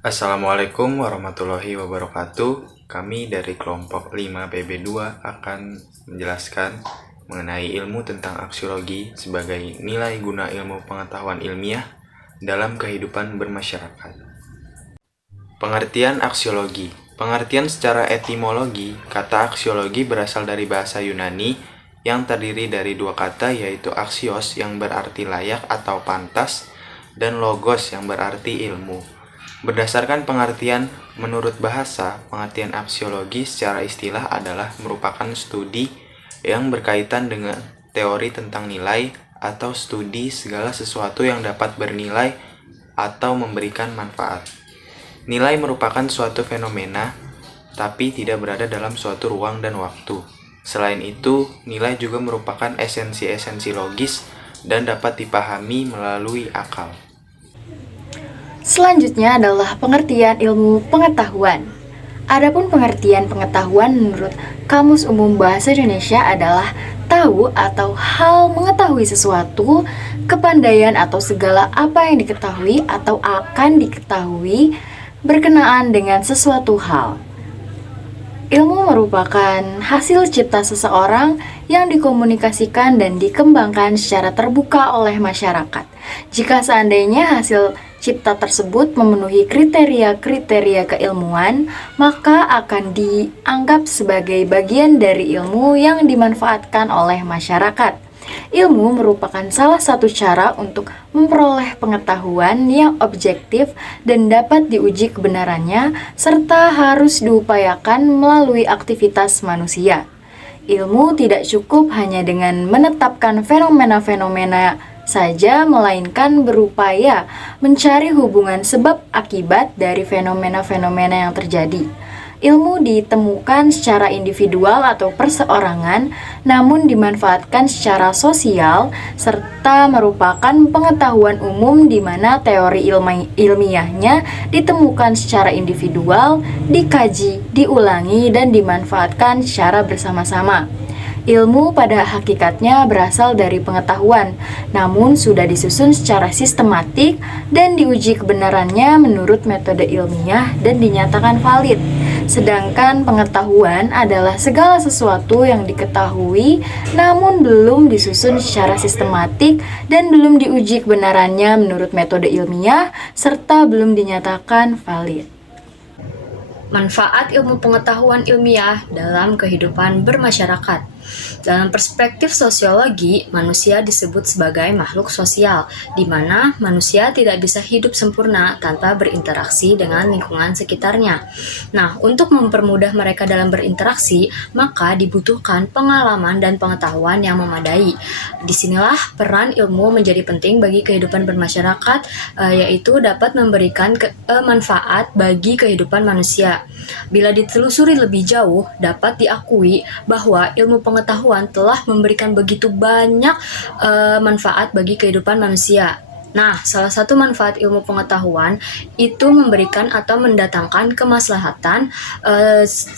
Assalamualaikum warahmatullahi wabarakatuh. Kami dari kelompok 5PB2 akan menjelaskan mengenai ilmu tentang aksiologi sebagai nilai guna ilmu pengetahuan ilmiah dalam kehidupan bermasyarakat. Pengertian aksiologi. Pengertian secara etimologi, kata aksiologi berasal dari bahasa Yunani yang terdiri dari dua kata, yaitu aksios yang berarti layak atau pantas dan logos yang berarti ilmu. Berdasarkan pengertian menurut bahasa, pengertian aksiologi secara istilah adalah merupakan studi yang berkaitan dengan teori tentang nilai atau studi segala sesuatu yang dapat bernilai atau memberikan manfaat. Nilai merupakan suatu fenomena, tapi tidak berada dalam suatu ruang dan waktu. Selain itu, nilai juga merupakan esensi-esensi logis dan dapat dipahami melalui akal. Selanjutnya adalah pengertian ilmu pengetahuan. Adapun pengertian pengetahuan menurut Kamus Umum Bahasa Indonesia adalah tahu atau hal mengetahui sesuatu, kepandaian atau segala apa yang diketahui atau akan diketahui berkenaan dengan sesuatu hal. Ilmu merupakan hasil cipta seseorang yang dikomunikasikan dan dikembangkan secara terbuka oleh masyarakat. Jika seandainya hasil cipta tersebut memenuhi kriteria-kriteria keilmuan, maka akan dianggap sebagai bagian dari ilmu yang dimanfaatkan oleh masyarakat. Ilmu merupakan salah satu cara untuk memperoleh pengetahuan yang objektif dan dapat diuji kebenarannya, serta harus diupayakan melalui aktivitas manusia. Ilmu tidak cukup hanya dengan menetapkan fenomena-fenomena saja, melainkan berupaya mencari hubungan sebab akibat dari fenomena-fenomena yang terjadi. Ilmu ditemukan secara individual atau perseorangan, namun dimanfaatkan secara sosial, serta merupakan pengetahuan umum di mana teori ilmiahnya ditemukan secara individual, dikaji, diulangi, dan dimanfaatkan secara bersama-sama. Ilmu pada hakikatnya berasal dari pengetahuan, namun sudah disusun secara sistematik dan diuji kebenarannya menurut metode ilmiah dan dinyatakan valid. Sedangkan pengetahuan adalah segala sesuatu yang diketahui namun belum disusun secara sistematik dan belum diuji kebenarannya menurut metode ilmiah serta belum dinyatakan valid. Manfaat ilmu pengetahuan ilmiah dalam kehidupan bermasyarakat. Dalam perspektif sosiologi, manusia disebut sebagai makhluk sosial, di mana manusia tidak bisa hidup sempurna tanpa berinteraksi dengan lingkungan sekitarnya. Nah, untuk mempermudah mereka dalam berinteraksi, maka dibutuhkan pengalaman dan pengetahuan yang memadai. Disinilah peran ilmu menjadi penting bagi kehidupan bermasyarakat, yaitu dapat memberikan manfaat bagi kehidupan manusia. Bila ditelusuri lebih jauh, dapat diakui bahwa ilmu pengetahuan telah memberikan begitu banyak manfaat bagi kehidupan manusia. Nah, salah satu manfaat ilmu pengetahuan itu memberikan atau mendatangkan kemaslahatan,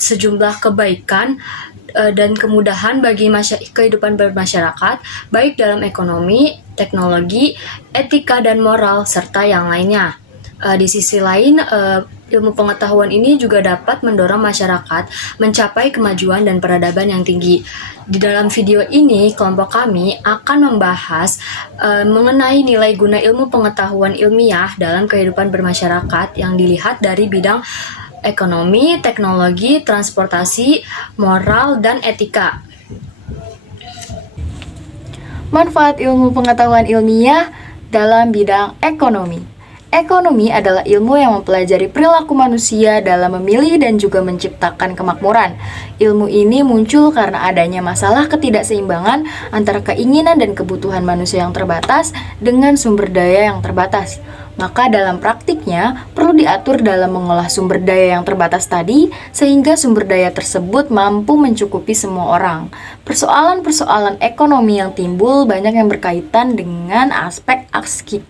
sejumlah kebaikan dan kemudahan bagi kehidupan bermasyarakat, baik dalam ekonomi, teknologi, etika dan moral, serta yang lainnya. Di sisi lain, ilmu pengetahuan ini juga dapat mendorong masyarakat mencapai kemajuan dan peradaban yang tinggi. Di dalam video ini, kelompok kami akan membahas mengenai nilai guna ilmu pengetahuan ilmiah dalam kehidupan bermasyarakat yang dilihat dari bidang ekonomi, teknologi, transportasi, moral, dan etika. Manfaat ilmu pengetahuan ilmiah dalam bidang ekonomi. Ekonomi adalah ilmu yang mempelajari perilaku manusia dalam memilih dan juga menciptakan kemakmuran. Ilmu ini muncul karena adanya masalah ketidakseimbangan antara keinginan dan kebutuhan manusia yang terbatas dengan sumber daya yang terbatas. Maka dalam praktiknya perlu diatur dalam mengolah sumber daya yang terbatas tadi sehingga sumber daya tersebut mampu mencukupi semua orang. Persoalan-persoalan ekonomi yang timbul banyak yang berkaitan dengan aspek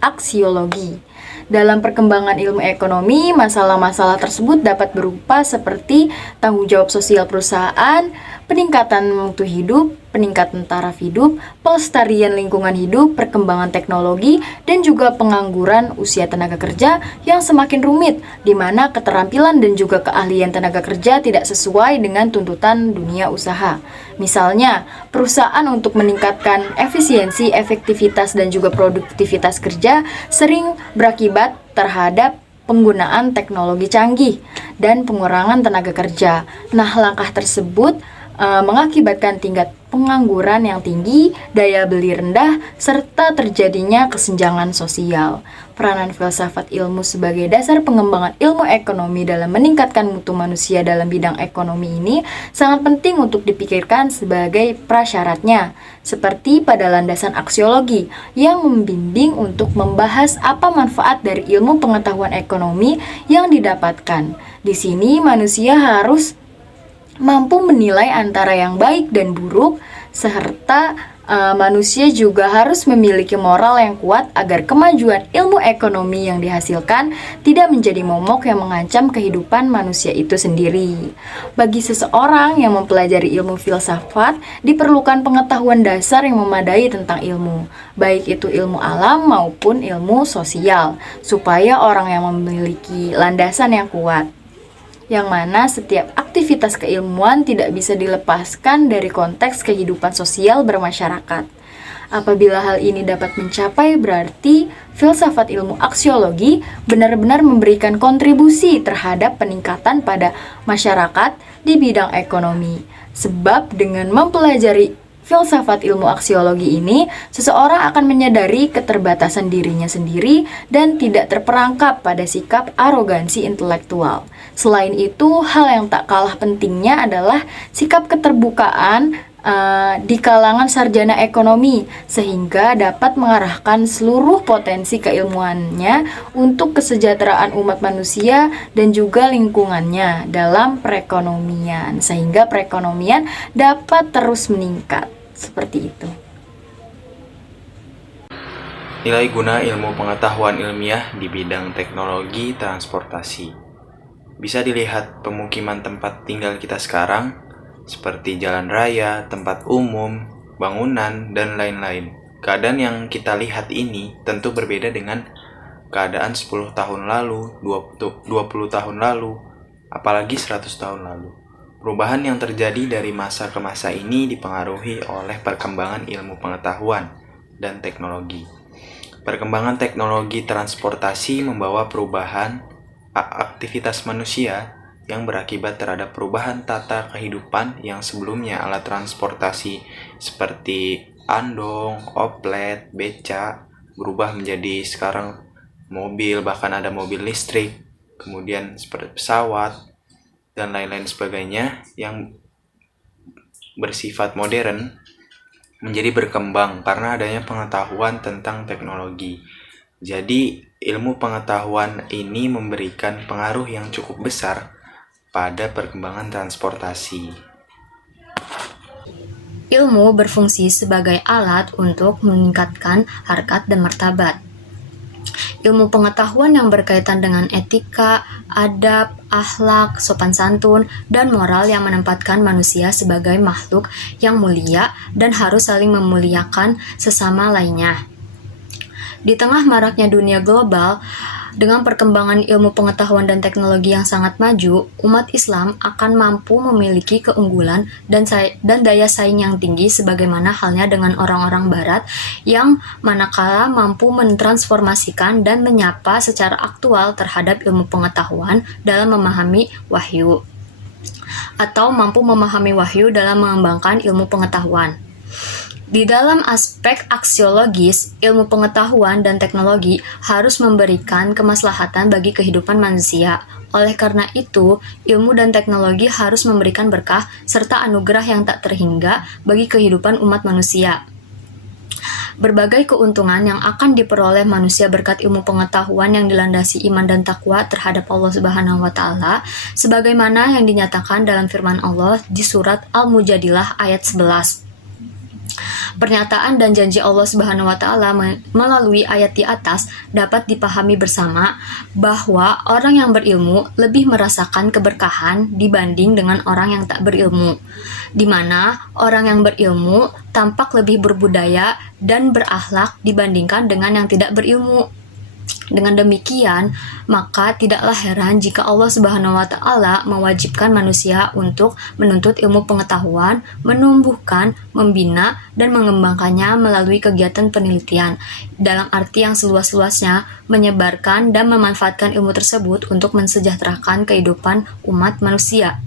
aksiologi. Dalam perkembangan ilmu ekonomi, masalah-masalah tersebut dapat berupa seperti tanggung jawab sosial perusahaan, peningkatan mutu hidup, peningkatan taraf hidup, pelestarian lingkungan hidup, perkembangan teknologi, dan juga pengangguran usia tenaga kerja yang semakin rumit, di mana keterampilan dan juga keahlian tenaga kerja tidak sesuai dengan tuntutan dunia usaha. Misalnya, perusahaan untuk meningkatkan efisiensi, efektivitas, dan juga produktivitas kerja sering berakibat terhadap penggunaan teknologi canggih dan pengurangan tenaga kerja. Nah, langkah tersebut mengakibatkan tingkat pengangguran yang tinggi, daya beli rendah, serta terjadinya kesenjangan sosial. Peranan filsafat ilmu sebagai dasar pengembangan ilmu ekonomi dalam meningkatkan mutu manusia dalam bidang ekonomi ini sangat penting untuk dipikirkan sebagai prasyaratnya, seperti pada landasan aksiologi yang membimbing untuk membahas apa manfaat dari ilmu pengetahuan ekonomi yang didapatkan. Di sini manusia harus mampu menilai antara yang baik dan buruk, serta manusia juga harus memiliki moral yang kuat agar kemajuan ilmu ekonomi yang dihasilkan tidak menjadi momok yang mengancam kehidupan manusia itu sendiri. Bagi seseorang yang mempelajari ilmu filsafat, diperlukan pengetahuan dasar yang memadai tentang ilmu, baik itu ilmu alam maupun ilmu sosial, supaya orang yang memiliki landasan yang kuat, yang mana setiap aktivitas keilmuan tidak bisa dilepaskan dari konteks kehidupan sosial bermasyarakat. Apabila hal ini dapat mencapai, berarti filsafat ilmu aksiologi benar-benar memberikan kontribusi terhadap peningkatan pada masyarakat di bidang ekonomi. Sebab dengan mempelajari filsafat ilmu aksiologi ini, seseorang akan menyadari keterbatasan dirinya sendiri dan tidak terperangkap pada sikap arogansi intelektual. Selain itu, hal yang tak kalah pentingnya adalah sikap keterbukaan di kalangan sarjana ekonomi, sehingga dapat mengarahkan seluruh potensi keilmuannya untuk kesejahteraan umat manusia dan juga lingkungannya dalam perekonomian, sehingga perekonomian dapat terus meningkat. Seperti itu. Nilai guna ilmu pengetahuan ilmiah di bidang teknologi transportasi. Bisa dilihat pemukiman tempat tinggal kita sekarang, seperti jalan raya, tempat umum, bangunan, dan lain-lain. Keadaan yang kita lihat ini tentu berbeda dengan keadaan 10 tahun lalu, 20 tahun lalu, apalagi 100 tahun lalu. Perubahan yang terjadi dari masa ke masa ini dipengaruhi oleh perkembangan ilmu pengetahuan dan teknologi. Perkembangan teknologi transportasi membawa perubahan aktivitas manusia yang berakibat terhadap perubahan tata kehidupan yang sebelumnya alat transportasi seperti andong, oplet, beca berubah menjadi sekarang mobil, bahkan ada mobil listrik, kemudian seperti pesawat dan lain-lain sebagainya yang bersifat modern menjadi berkembang karena adanya pengetahuan tentang teknologi. Jadi, ilmu pengetahuan ini memberikan pengaruh yang cukup besar pada perkembangan transportasi. Ilmu berfungsi sebagai alat untuk meningkatkan harkat dan martabat. Ilmu pengetahuan yang berkaitan dengan etika, adab, akhlak, sopan santun, dan moral yang menempatkan manusia sebagai makhluk yang mulia dan harus saling memuliakan sesama lainnya. Di tengah maraknya dunia global, dengan perkembangan ilmu pengetahuan dan teknologi yang sangat maju, umat Islam akan mampu memiliki keunggulan dan daya saing yang tinggi sebagaimana halnya dengan orang-orang barat yang manakala mampu mentransformasikan dan menyapa secara aktual terhadap ilmu pengetahuan dalam memahami wahyu, atau mampu memahami wahyu dalam mengembangkan ilmu pengetahuan. Di dalam aspek aksiologis, ilmu pengetahuan dan teknologi harus memberikan kemaslahatan bagi kehidupan manusia. Oleh karena itu, ilmu dan teknologi harus memberikan berkah serta anugerah yang tak terhingga bagi kehidupan umat manusia. Berbagai keuntungan yang akan diperoleh manusia berkat ilmu pengetahuan yang dilandasi iman dan takwa terhadap Allah Subhanahu wa taala, sebagaimana yang dinyatakan dalam firman Allah di surat Al-Mujadilah ayat 11. Pernyataan dan janji Allah Subhanahu wa taala melalui ayat di atas dapat dipahami bersama bahwa orang yang berilmu lebih merasakan keberkahan dibanding dengan orang yang tak berilmu, di mana orang yang berilmu tampak lebih berbudaya dan berakhlak dibandingkan dengan yang tidak berilmu. Dengan demikian, maka tidaklah heran jika Allah Subhanahu wa taala mewajibkan manusia untuk menuntut ilmu pengetahuan, menumbuhkan, membina, dan mengembangkannya melalui kegiatan penelitian. Dalam arti yang seluas-luasnya, menyebarkan dan memanfaatkan ilmu tersebut untuk mensejahterakan kehidupan umat manusia.